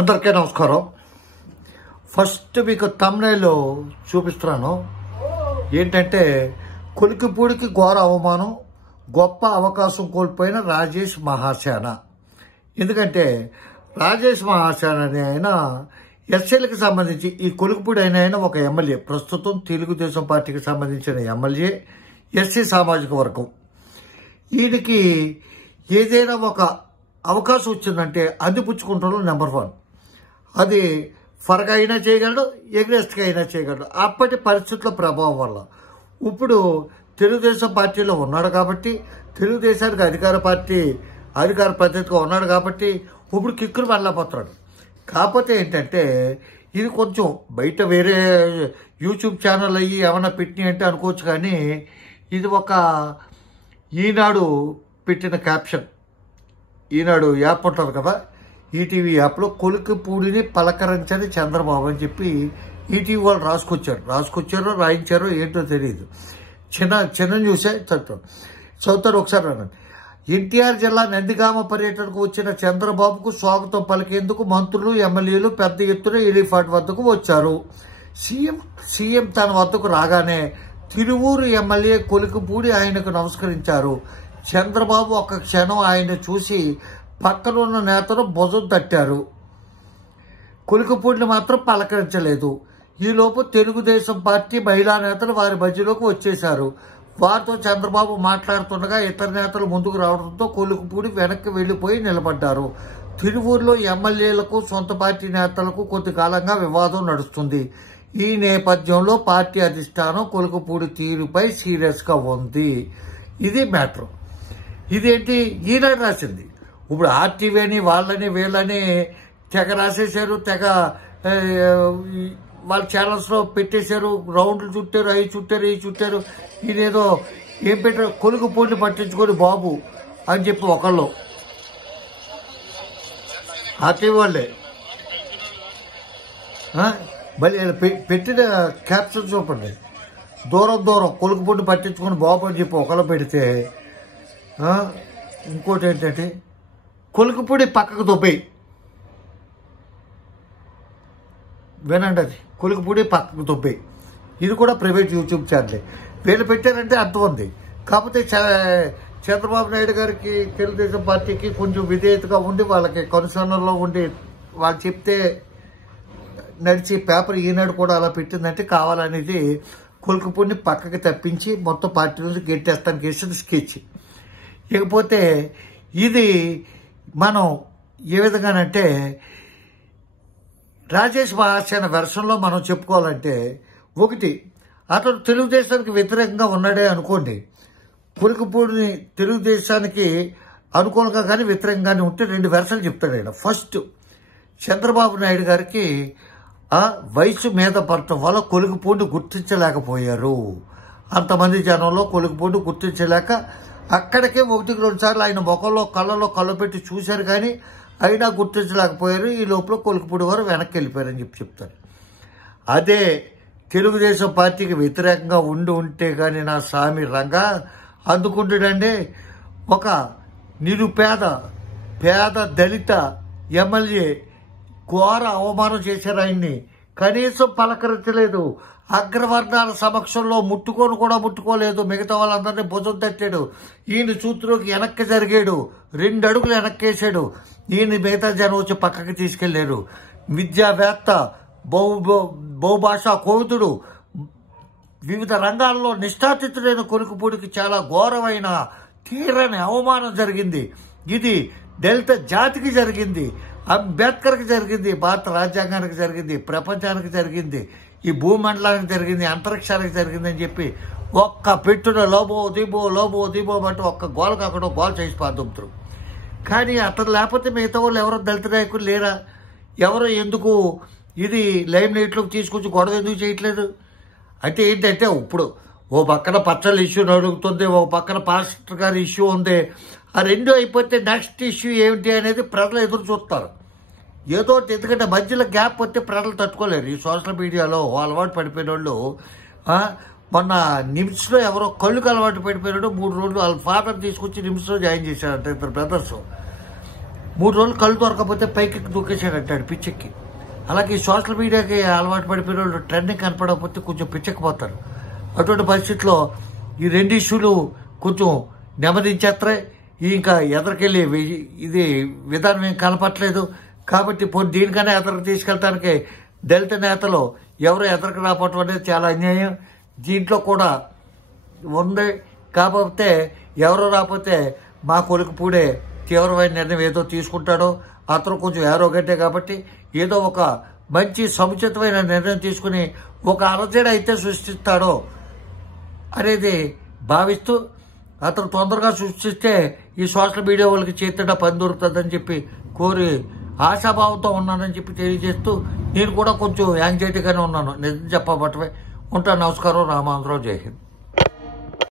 అందరికీ నమస్కారం. ఫస్ట్ మీకు తమ్నైల్లో చూపిస్తున్నాను. ఏంటంటే కొలికిపూడికి ఘోర అవమానం, గొప్ప అవకాశం కోల్పోయిన రాజేష్ మహాసేన. ఎందుకంటే రాజేష్ మహాసేన అనే ఆయన ఎస్సీలకు సంబంధించి ఈ కొలికిపూడి ఆయన ఒక ఎమ్మెల్యే, ప్రస్తుతం తెలుగుదేశం పార్టీకి సంబంధించిన ఎమ్మెల్యే, ఎస్సీ సామాజిక వర్గం. ఈయనకి ఏదైనా ఒక అవకాశం వచ్చిందంటే అందిపుచ్చుకుంటాడు నెంబర్ 1. అది ఫరగా అయినా చేయగలడు, ఎగ్రెస్ట్గా అయినా చేయగలడు. అప్పటి పరిస్థితుల ప్రభావం వల్ల ఇప్పుడు తెలుగుదేశం పార్టీలో ఉన్నాడు కాబట్టి, తెలుగుదేశానికి అధికార పద్ధతిగా ఉన్నాడు కాబట్టి ఇప్పుడు కిక్కులు వెళ్ళకపోతున్నాడు. కాకపోతే ఏంటంటే ఇది కొంచెం బయట వేరే యూట్యూబ్ ఛానల్ అయ్యి ఏమైనా పెట్టినాయి అంటే అనుకోవచ్చు, కానీ ఇది ఒక ఈనాడు పెట్టిన క్యాప్షన్. ఈనాడు యాప్ ఉంటుంది కదా, ఈటీవీ యాప్లో కొలికిపూడిని పలకరించని చంద్రబాబు అని చెప్పి ఈటీవీ వాళ్ళు రాసుకొచ్చారో రాయించారో ఏంటో తెలియదు. చిన్న న్యూసే చదువుతారు ఒకసారి అనండి. ఎన్టీఆర్ జిల్లా నందిగామ పర్యటనకు వచ్చిన చంద్రబాబుకు స్వాగతం పలికేందుకు మంత్రులు, ఎమ్మెల్యేలు పెద్ద ఎత్తున ఎలిఫాట్ వద్దకు వచ్చారు. సీఎం తన వద్దకు రాగానే తిరువూరు ఎమ్మెల్యే కొలికిపూడి ఆయనకు నమస్కరించారు. చంద్రబాబు ఒక క్షణం ఆయన చూసి పక్కనున్న నేతను భుజం తట్టారు. కొలికిపూడిని మాత్రం పలకరించలేదు. ఈలోపు తెలుగుదేశం పార్టీ మహిళా నేతలు వారి మధ్యలోకి వచ్చేశారు. వారితో చంద్రబాబు మాట్లాడుతుండగా ఇతర నేతలు ముందుకు రావడంతో కొలికిపూడి వెనక్కి వెళ్లిపోయి నిలబడ్డారు. తిరువూరులో ఎమ్మెల్యేలకు, సొంత పార్టీ నేతలకు కొద్ది కాలంగా వివాదం నడుస్తుంది. ఈ నేపథ్యంలో పార్టీ అధిష్టానం కొలికిపూడి తీరుపై సీరియస్ గా ఉంది. ఇది మ్యాటర్. ఇదేంటి ఈనాడు రాసింది. ఇప్పుడు ఆర్టీవీ అని వాళ్ళని వీళ్ళని తెగ రాసేశారు, తెగ వాళ్ళ ఛానల్స్లో పెట్టేశారు. రౌండ్లు చుట్టారు, అవి చుట్టారు. ఈయనేదో ఏం పెట్టారు, కొలికిపూడిని పట్టించుకొని బాబు అని చెప్పి ఒకళ్ళు ఆర్టీవీ వాళ్ళే మళ్ళీ పెట్టిన క్యాప్షన్ చూపండి. దూరం కొలికిపూడిని పట్టించుకొని బాబు అని చెప్పి ఒకళ్ళు పెడితే, ఇంకోటి ఏంటంటే కొలికిపూడి పక్కకు దొబ్బేయి. వినండి, అది కొలికిపూడి పక్కకు దొబ్బేయి. ఇది కూడా ప్రైవేట్ యూట్యూబ్ ఛానలే. వీళ్ళు పెట్టారంటే అర్థం ఉంది. కాకపోతే చంద్రబాబు నాయుడు గారికి, తెలుగుదేశం పార్టీకి కొంచెం విధేయతగా ఉండి, వాళ్ళకి కనుసన్నల్లో ఉండి వాళ్ళు చెప్తే నడిచి పేపర్ ఈనాడు కూడా అలా పెట్టిందంటే కావాలనేది కొలికిపూడిని పక్కకి తప్పించి మొత్తం పార్టీ నుంచి గెట్టేస్తానికి వేసిన స్కెచ్. ఇకపోతే ఇది మనం ఏ విధంగానంటే రాజేష్ మహాసేన వెర్షన్లో మనం చెప్పుకోవాలంటే, ఒకటి అతను తెలుగుదేశానికి వ్యతిరేకంగా ఉన్నాడే అనుకోండి, కొలికిపూడిని తెలుగుదేశానికి అనుకూలంగా కానీ వ్యతిరేకంగానే ఉంటే 2 వెర్షన్లు చెప్తాడు ఆయన. ఫస్ట్, చంద్రబాబు నాయుడు గారికి వయసు మీద పడటం వల్ల కొలికిపూడిని గుర్తించలేకపోయారు. అంతమంది జనంలో కొలికిపూడిని గుర్తించలేక అక్కడికే 1-2 సార్లు ఆయన ముఖంలో కళ్ళలో పెట్టి చూశారు, కానీ అయినా గుర్తించలేకపోయారు. ఈ లోపల కొలికిపూడి వారు వెనక్కి వెళ్ళిపోయారని చెప్తారు. అదే తెలుగుదేశం పార్టీకి వ్యతిరేకంగా ఉంటే కానీ నా స్వామి రంగా అందుకుంటాడండి. ఒక పేద దళిత ఎమ్మెల్యే ఘోర అవమానం చేశారు ఆయన్ని. కనీసం పలకరించలేదు. అగ్రవర్ణాల సమక్షంలో ముట్టుకోలేదు. మిగతా వాళ్ళందరినీ భుజం తట్టాడు. ఈయన చూతులోకి వెనక్కి జరిగాడు, 2 అడుగులు వెనక్కేసాడు. ఈయన మిగతా జనం వచ్చి పక్కకి తీసుకెళ్లారు. విద్యావేత్త, బహుభాషా కోవిదుడు, వివిధ రంగాల్లో నిష్ఠాతిథుడైన కొలికిపూడికి చాలా ఘోరమైన తీరని అవమానం జరిగింది. ఇది దళిత జాతికి జరిగింది, అంబేద్కర్కి జరిగింది, భారత రాజ్యాంగానికి జరిగింది, ప్రపంచానికి జరిగింది, ఈ భూమండలానికి జరిగింది, అంతరిక్షానికి జరిగింది అని చెప్పి ఒక్క పెట్టున లోబో దిబో బట్టి ఒక్క గోల్ కాకుండా గోల్ చేసి పాదుతారు. కానీ అతను లేకపోతే మిగతా వాళ్ళు ఎవరో దళిత నాయకులు లేరా? ఎవరో ఎందుకు ఇది లైమ్ లైట్లోకి తీసుకొచ్చి గొడవ ఎందుకు చేయట్లేదు? అంటే ఏంటంటే ఇప్పుడు ఓ పక్కన పచ్చళ్ళ ఇష్యూ నడుగుతుంది, ఓ పక్కన పాస్టర్ గారి ఇష్యూ ఉంది. ఆ 2 అయిపోతే నెక్స్ట్ ఇష్యూ ఏమిటి అనేది ప్రజలు ఎదురు చూస్తారు. ఏదో ఎందుకంటే మధ్యలో గ్యాప్ వస్తే ప్రజలు తట్టుకోలేరు. ఈ సోషల్ మీడియాలో అలవాటు పడిపోయిన వాళ్ళు, మొన్న నిమ్స్లో ఎవరో కళ్ళుకు అలవాటు పడిపోయినాడు, 3 రోజులు వాళ్ళ ఫాదర్ తీసుకొచ్చి నిమ్స్లో జాయిన్ చేశారంట, 2 బ్రదర్స్. 3 రోజులు కళ్ళు దొరకకపోతే పైకి దూకేసాడు అంటాడు పిచ్చెక్కి. అలాగే సోషల్ మీడియాకి అలవాటు పడిపోయిన వాళ్ళు ట్రెండింగ్ కనపడకపోతే కొంచెం పిచ్చెక్కిపోతారు. అటువంటి పరిస్థితుల్లో ఈ 2 ఇష్యూలు కొంచెం నెమ్మదించేస్తాయి. ఇంకా ఎదరికెళ్ళి ఇది విధానం ఏం కనపట్లేదు కాబట్టి దీనికన్నా ఎదరికి తీసుకెళ్ళటానికి దళిత నేతలు ఎవరు ఎదరికి రావటం అనేది చాలా అన్యాయం. దీంట్లో కూడా ఉంది. కాకపోతే ఎవరు రాకపోతే మా కొలికిపూడే తీవ్రమైన నిర్ణయం ఏదో తీసుకుంటాడో, అతను కొంచెం ఏరోగంటే కాబట్టి ఏదో ఒక మంచి సముచితమైన నిర్ణయం తీసుకుని ఒక అలజడి అయితే సృష్టిస్తాడో అనేది భావిస్తూ, అతను తొందరగా సృష్టిస్తే ఈ సోషల్ మీడియా వాళ్ళకి చేతిలో పని దొరుకుతుందని చెప్పి కోరి ఆశాభావంతో ఉన్నానని చెప్పి తెలియజేస్తూ, నేను కూడా కొంచెం యాంగ్జైటీగానే ఉన్నాను నిజం చెప్పబట్టమే. ఉంటాను. నమస్కారం. రామాంధ్రరావు. జై హింద్.